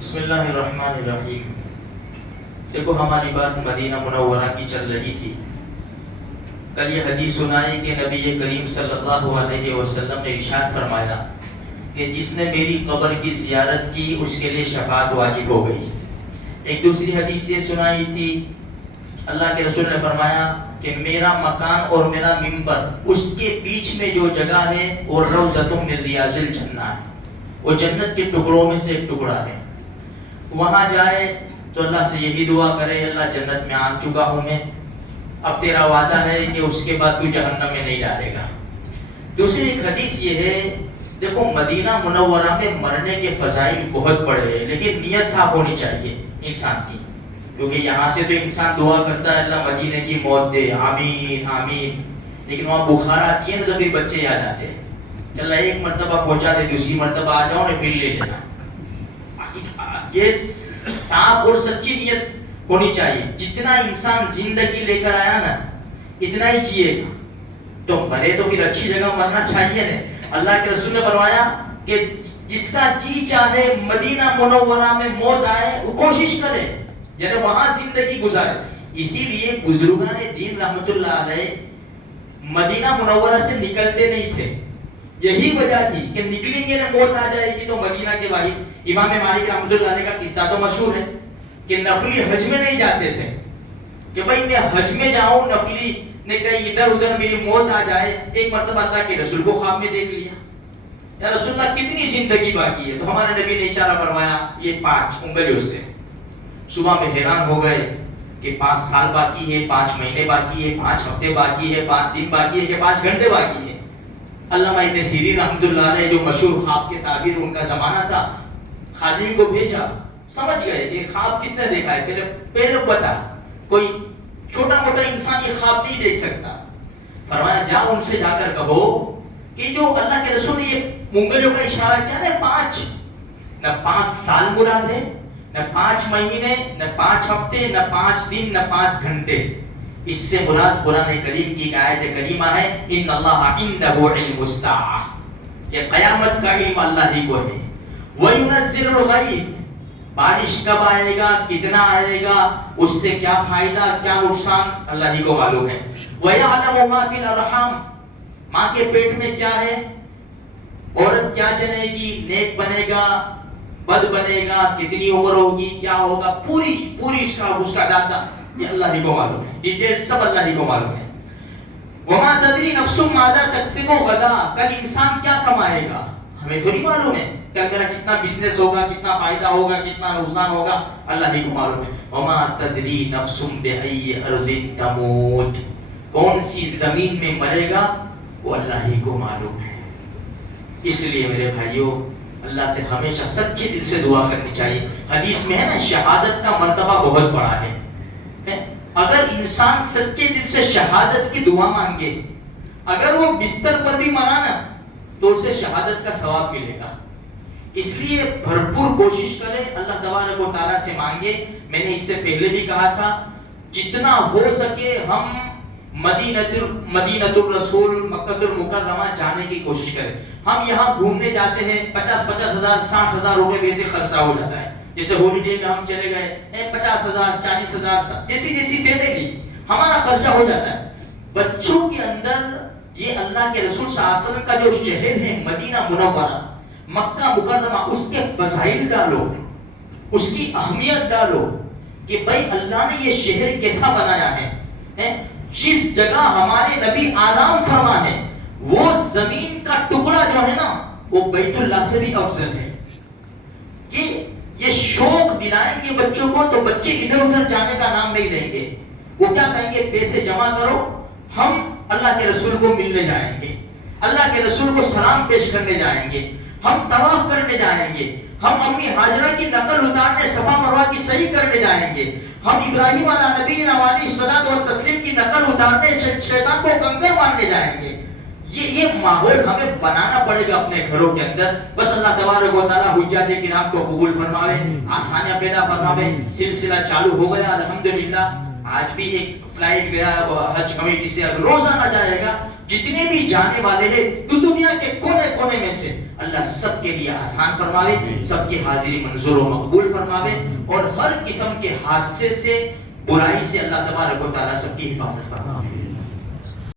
بسم اللہ الرحمن الرحیم۔ دیکھو ہماری بات مدینہ منورہ کی چل رہی تھی۔ کل یہ حدیث سنائی کہ نبی کریم صلی اللہ علیہ وسلم نے ارشاد فرمایا کہ جس نے میری قبر کی زیارت کی اس کے لیے شفاعت واجب ہو گئی۔ ایک دوسری حدیث یہ سنائی تھی، اللہ کے رسول نے فرمایا کہ میرا مکان اور میرا منبر اس کے بیچ میں جو جگہ ہے وہ روضۃ من ریاض الجنہ ہے، وہ جنت کے ٹکڑوں میں سے ایک ٹکڑا ہے۔ وہاں جائے تو اللہ سے یہی دعا کرے، اللہ جنت میں آ چکا ہوں میں، اب تیرا وعدہ ہے کہ اس کے بعد تو جہنم میں نہیں ڈالے گا۔ دوسری ایک حدیث یہ ہے، دیکھو مدینہ منورہ میں مرنے کے فضائل بہت بڑے ہیں، لیکن نیت صاف ہونی چاہیے انسان کی، کیونکہ یہاں سے تو انسان دعا کرتا ہے اللہ مدینے کی موت دے، آمین آمین، لیکن وہاں بخار آتی ہے نا تو پھر بچے یاد آتے ہیں، اللہ ایک مرتبہ پہنچا دے، دوسری مرتبہ آ جاؤ نا پھر لے لینا۔ یہ صاف اور سچی نیت ہونی چاہیے، جتنا انسان زندگی لے کر آیا نا اتنا ہی جیے گا، تو مرے تو پھر اچھی جگہ مرنا چاہیے نا۔ اللہ کے رسول نے فرمایا کہ جس کا جی چاہے مدینہ منورہ میں موت آئے وہ کوشش کرے، یعنی وہاں زندگی گزارے۔ اسی لیے بزرگان دین رحمت اللہ علیہ مدینہ منورہ سے نکلتے نہیں تھے، یہی وجہ تھی کہ نکلیں گے نا موت آ جائے گی تو مدینہ کے باہر۔ امام مالک رحمۃ اللہ علیہ کا قصہ تو مشہور ہے کہ نفلی حج میں نہیں جاتے تھے، کہ بھائی میں حج میں جاؤں، نفلی نے کہیں ادھر ادھر میری موت آ جائے۔ ایک مرتبہ اللہ کے رسول کو خواب میں دیکھ لیا، یا رسول اللہ کتنی زندگی باقی ہے؟ تو ہمارے نبی نے اشارہ فرمایا یہ 5 انگلیوں سے۔ صبح میں حیران ہو گئے کہ 5 سال باقی ہے، 5 مہینے باقی ہے، 5 ہفتے باقی ہے، 5 دن باقی ہے کہ 5 گھنٹے باقی ہے۔ علامہ ابن سیرین رحمۃ اللہ علیہ جو مشہور خواب کے تعبیر ان کا زمانہ تھا، خادم کو بھیجا، سمجھ گئے کہ خواب کس نے دیکھا ہے، پہلے بتا، کوئی چھوٹا موٹا انسان یہ خواب نہیں دیکھ سکتا۔ فرمایا جاؤ ان سے جا کر کہو کہ جو اللہ کے رسول نے یہ انگلیوں کا اشارہ کیا نا 5، نہ 5 سال مراد ہے، نہ 5 مہینے، نہ 5 ہفتے، نہ 5 دن، نہ 5 گھنٹے، اس سے مراد قرآن کریم کی آیت کریمہ ہے ان اللہ عنده علم الساعہ، کہ قیامت کا علم اللہ ہی کو ہے۔ وَيُنَزِّلُ الْغَيْثَ، بارش کب آئے گا، کتنا آئے گا، اس سے کیا فائدہ کیا نقصان اللہ ہی کو معلوم ہے۔ وَيَعْلَمُ مَا فِي الْأَرْحَامِ، ماں کے پیٹ میں کیا ہے، عورت کیا جنے گی، نیک بنے گا بد بنے گا، کتنی عمر ہوگی، کیا ہوگا، پوری اس کا ڈاٹا یہ اللہ ہی کو معلوم ہے، ڈیٹیل سب اللہ ہی کو معلوم ہے۔ وَمَا تَدْرِي نَفْسٌ مَاذَا تَكْسِبُ غَدًا، کل انسان کیا کمائے گا ہمیں تھوڑی معلوم ہے، کل میرا کتنا بزنس ہوگا، کتنا فائدہ ہوگا، کتنا نقصان ہوگا، اللہ ہی کو معلوم ہے۔ وَمَا تَدْرِي نَفْسٌ بِأَيِّ أَرْضٍ تَمُوتُ، کون سی زمین میں مرے گا وہ اللہ ہی کو معلوم ہے۔ اس لیے میرے بھائیوں اللہ سے ہمیشہ سچے دل سے دعا کرنی چاہیے۔ حدیث میں ہے نا شہادت کا مرتبہ بہت بڑا ہے، اگر انسان سچے دل سے شہادت کی دعا مانگے، اگر وہ بستر پر بھی مرا نا تو اسے شہادت کا ثواب ملے گا۔ اس لیے بھرپور کوشش کرے، اللہ تبارک و تعالیٰ سے مانگے۔ میں نے اس سے پہلے بھی کہا تھا جتنا ہو سکے ہم مدینۃ الرسول مکہ المکرمہ جانے کی کوشش کریں۔ ہم یہاں گھومنے جاتے ہیں 50,000 60,000 روپے ویسے خرچہ ہو جاتا ہے، جیسے ہولیڈے میں ہم چلے گئے 50,000 40,000 جیسی فیملی ہمارا خرچہ ہو جاتا ہے۔ بچوں کے اندر یہ اللہ کے رسول صلی اللہ علیہ وسلم کا جو شہر ہے مدینہ منورہ مکہ مکرمہ، اس کے فضائل ڈالو، اس کی اہمیت ڈالو کہ بھائی اللہ نے یہ شہر کیسا بنایا ہے، جس جگہ ہمارے نبی آرام فرما ہے وہ زمین کا ٹکڑا جو ہے نا وہ بیت اللہ سے بھی افضل ہے۔ یہ شوق دلائیں گے بچوں کو تو بچے ادھر ادھر جانے کا نام نہیں لیں گے، وہ کیا کہیں گے پیسے جمع کرو، ہم اللہ کے رسول کو ملنے جائیں گے، اللہ کے رسول کو سلام پیش کرنے جائیں گے، ہم طواف کرنے جائیں گے، ہم امی ہاجرہ کی نقل اتارنے صفا مروہ کی صحیح کرنے جائیں گے، ہم ابراہیم علیہ نبی علیہ الصلوۃ والتسلیم کی نقل اتارنے شیطان کو کنکر مارنے جائیں گے۔ یہ ماحول ہمیں بنانا پڑے گا اپنے گھروں کے اندر۔ بس اللہ تبارک و تعالیٰ حجاج کرام کو قبول فرماوے، آسانیاں پیدا فرماوے۔ سلسلہ چالو ہو گیا الحمدللہ، آج بھی ایک فلائٹ گیا حج کمیٹی سے، اب روزانہ جائے گا، جتنے بھی جانے والے ہیں تو دنیا کے کونے کونے میں سے اللہ سب کے لیے آسان فرماوے، سب کی حاضری منظور و مقبول فرماوے، اور ہر قسم کے حادثے سے، برائی سے اللہ تبارک و تعالیٰ سب کی حفاظت فرماوے۔